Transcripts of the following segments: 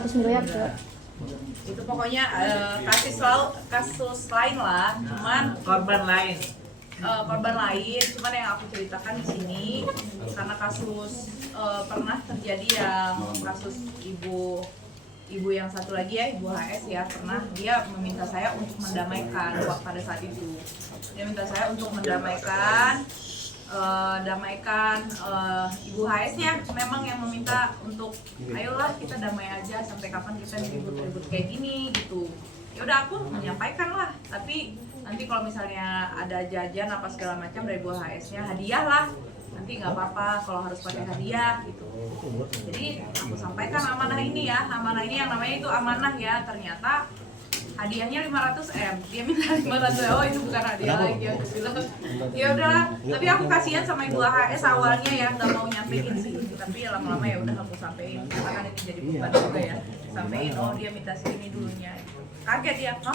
500 miliar ke Itu pokoknya kasus lain lah, cuman Korban lain. korban lain, cuman yang aku ceritakan di sini karena kasus pernah terjadi yang kasus ibu yang satu lagi ya, ibu HS ya, pernah dia meminta saya untuk mendamaikan pada saat itu. Dia minta saya untuk mendamaikan ibu HS ya, memang yang meminta untuk ayolah kita damai aja, sampai kapan kita ribut-ribut kayak gini gitu. Ya udah, aku menyampaikan lah, tapi nanti kalau misalnya ada jajan apa segala macam dari ibu HS-nya, hadiah lah, nanti nggak apa-apa kalau harus pakai hadiah gitu. Jadi aku sampaikan amanah ini ya, amanah ini yang namanya itu amanah ya, ternyata hadiahnya 500M, dia minta 500M, oh itu bukan hadiah lagi, aku bilang ya udahlah. Tapi aku kasihan sama ibu HS awalnya ya, nggak mau nyampein sih, tapi lama-lama ya udah aku sampein, karena kan ini jadi beban juga ya, sampein oh dia minta segini dulunya. Kaget ya, hah?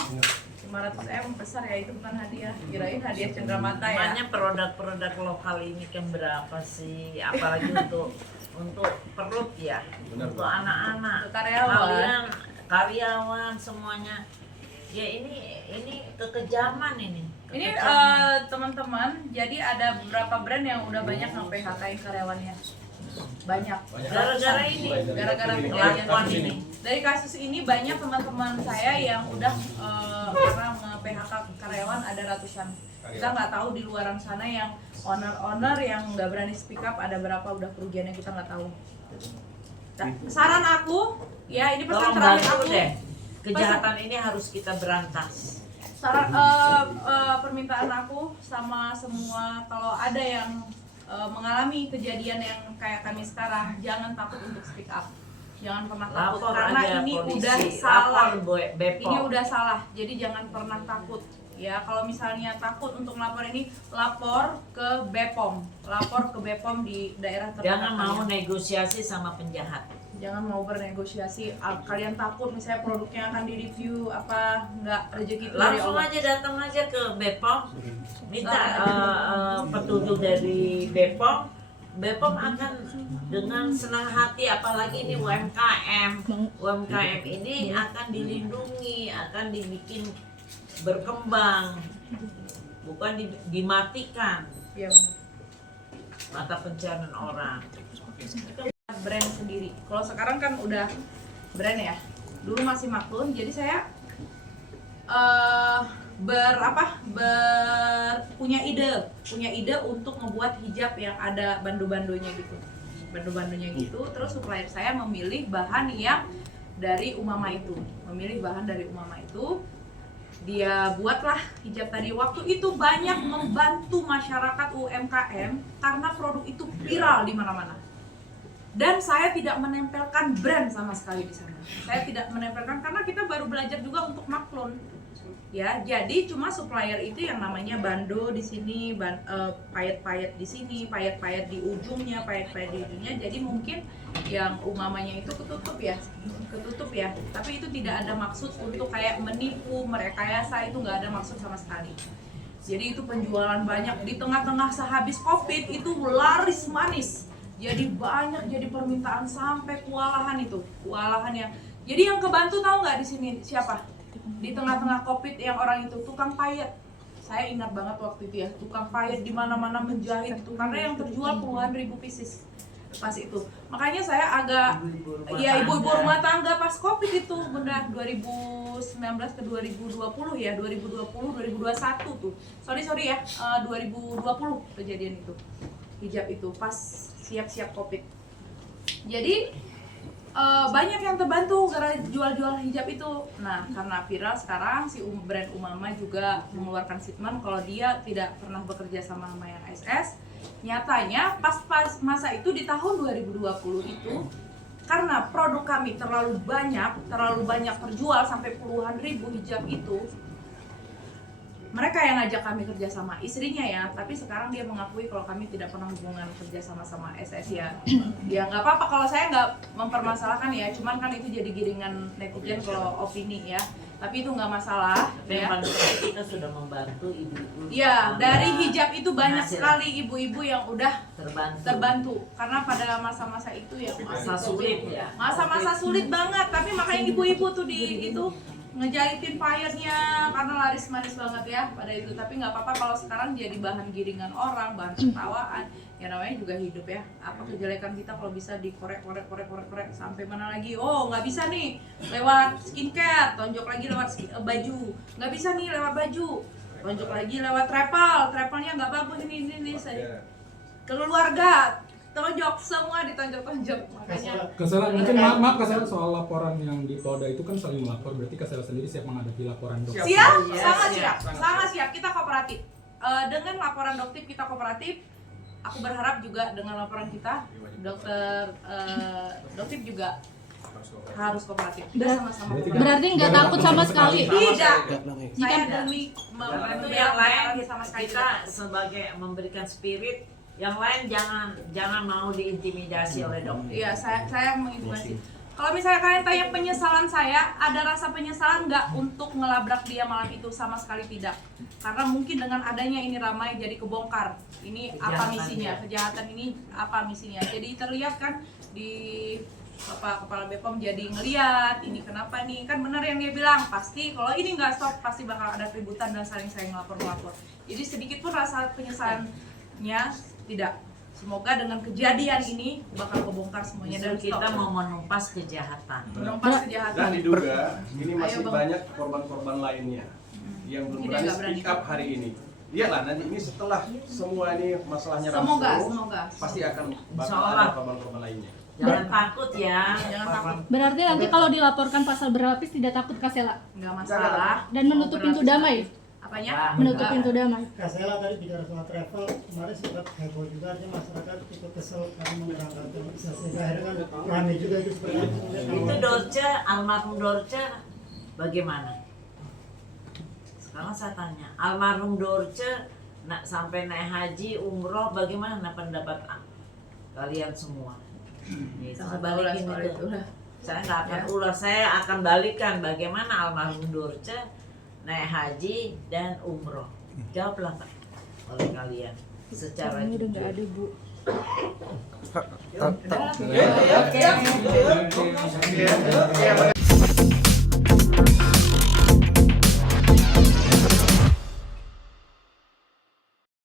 500M besar ya, itu bukan hadiah, kirain hadiah cenderamata ya. Namanya produk-produk lokal ini kan berapa sih, apalagi untuk perut ya, untuk anak-anak, karyawan semuanya. Ya ini kekejaman ini. Ini teman-teman, jadi ada beberapa brand yang udah banyak nge-PHK-in karyawannya. Banyak. Gara-gara ini, gara-gara kelakuan kejadian ini. Dari kasus ini banyak teman-teman saya yang udah karena nge-PHK karyawan ada ratusan. Kita nggak tahu di luaran sana yang owner yang nggak berani speak up ada berapa udah kerugiannya, kita nggak tahu. Nah, saran aku, ya ini pesan Tolong terakhir bantu aku. deh. Kejahatan ini harus kita berantas. Saran permintaan aku sama semua, kalau ada yang mengalami kejadian yang kayak kami sekarang, jangan takut untuk speak up, jangan pernah takut, Lapor karena aja ini polisi, udah salah, Bepom. ini udah salah, jadi jangan pernah takut ya. Kalau misalnya takut untuk melapor ini, lapor ke Bepom di daerah terdekat. Jangan mau negosiasi sama penjahat. Jangan mau bernegosiasi, kalian takut misalnya produknya akan direview apa, nggak rezeki itu dari Langsung Allah. aja datang aja ke Bepom, minta petunjuk dari Bepom. Bepom akan dengan senang hati, apalagi ini UMKM ini akan dilindungi, akan dibikin berkembang, bukan dimatikan Iya benar. mata pencarian orang. Brand sendiri. Kalau sekarang kan udah brand ya. Dulu masih maklun, jadi saya punya ide untuk membuat hijab yang ada bandu-bandunya gitu. Terus supplier saya memilih bahan yang dari Umama itu. Dia buatlah hijab tadi. Waktu itu banyak membantu masyarakat UMKM karena produk itu viral di mana-mana. Dan saya tidak menempelkan brand sama sekali di sana. Saya tidak menempelkan karena kita baru belajar juga untuk maklun. Ya, jadi cuma supplier itu yang namanya bando di sini, payet-payet di sini, payet-payet di ujungnya. Jadi mungkin yang Umamanya itu ketutup ya. Tapi itu tidak ada maksud untuk kayak menipu, merekayasa, itu nggak ada maksud sama sekali. Jadi itu penjualan banyak di tengah-tengah sehabis Covid itu laris manis. Jadi banyak, jadi permintaan sampai kewalahan yang. Jadi yang kebantu tahu nggak di sini siapa? Di tengah-tengah Covid yang orang itu tukang payet. Saya ingat banget waktu itu ya, tukang payet di mana-mana menjahit itu karena yang terjual puluhan ribu pieces pas itu. Makanya saya agak ibu-ibu rumah tangga pas Covid itu benar 2019 ke 2020 ya, 2021 tuh. Sorry ya, 2020 kejadian itu. Hijab itu pas siap-siap Covid. Jadi banyak yang terbantu gara jual-jual hijab itu. Nah, karena viral sekarang si brand Umama juga mengeluarkan statement kalau dia tidak pernah bekerja sama yang SS. Nyatanya pas masa itu di tahun 2020 itu karena produk kami terlalu banyak terjual sampai puluhan ribu hijab itu, mereka yang ngajak kami kerja sama, istrinya ya, tapi sekarang dia mengakui kalau kami tidak pernah hubungan kerja sama SS ya. Ya nggak apa-apa kalau saya nggak mempermasalahkan ya, cuman kan itu jadi giringan netizen kalau opini ya. tapi itu nggak masalah. Tapi yang paling penting kita sudah membantu ibu-ibu. Ya, dari hijab itu banyak Hasil. sekali ibu-ibu yang udah terbantu. karena pada masa-masa itu ya Masa sulit ya. masa-masa sulit banget, tapi makanya ibu-ibu tuh di itu ngejahitin payetnya karena laris manis banget ya pada itu. Tapi nggak apa-apa kalau sekarang jadi bahan giringan orang, bahan tertawaan. Ya namanya juga hidup ya. Apa kejelekan kita kalau bisa dikorek sampai mana lagi? Oh nggak bisa nih lewat skincare, tonjok lagi lewat baju. Nggak bisa nih lewat baju, tonjok lagi lewat travelnya nggak bagus ini saya. Keluarga tonjok semua ditonjok-tonjok, makanya Kasela mungkin maaf Kasela soal laporan yang di Polda itu kan saling melapor, berarti Kasela sendiri siap menghadapi laporan dokter. siap, Iya, sangat siap. Kita kooperatif. Dengan laporan dokter kita kooperatif. Aku berharap juga dengan laporan kita dokter juga harus kooperatif. Kita sama-sama kooperatif. Berarti nggak takut sama sekali. Tidak. Jika Saya demi Itu membantu yang lain sama sekali kita sebagai memberikan spirit, yang lain jangan mau diintimidasi oleh dokter. Iya, saya mengintimidasi. Kalau misalnya kalian tanya penyesalan saya, ada rasa penyesalan nggak untuk ngelabrak dia malam itu? Sama sekali tidak. Karena mungkin dengan adanya ini ramai jadi kebongkar. Ini apa misinya? Kejahatan ini apa misinya? Jadi terlihat kan di Kepala Bepom jadi ngeliat ini kenapa nih, kan benar yang dia bilang, pasti kalau ini nggak stop pasti bakal ada keributan dan saling ngelapor. Jadi sedikit pun rasa penyesalannya tidak. Semoga dengan kejadian ini bakal kebongkar semuanya dan Justru kita stop. mau menumpas kejahatan. Menumpas Dan kejahatan. diduga ini masih Ayo, Bang. banyak korban-korban lainnya yang belum Tidak, berani nggak berani. speak up hari ini. Iyalah nanti ini setelah semua ini masalahnya Semoga. pasti akan bakal Insyaallah. ada korban-korban lainnya. Jangan takut ya. Jangan takut. Berarti nanti kalau dilaporkan pasal berlapis tidak takut Kasela Nggak masalah. dan menutup pintu damai. Apanya? Menutup pintu damai. Kasela tadi bicara soal travel, kemarin sempat heboh juga, artinya masyarakat ikut kesel karena menggunakan sehingga akhirnya kan ramai juga itu seperti itu. Itu Dorce, almarhum Dorce bagaimana? Sekarang saya tanya, almarhum Dorce sampai naik haji, umroh, bagaimana pendapat kalian semua? Nih, saya balikin itu. Saya nggak akan ulas, saya akan balikan bagaimana almarhum Dorce naik haji dan umroh. Jawablah Pak oleh kalian secara Ini udah nggak jujur. ada Bu. Oke.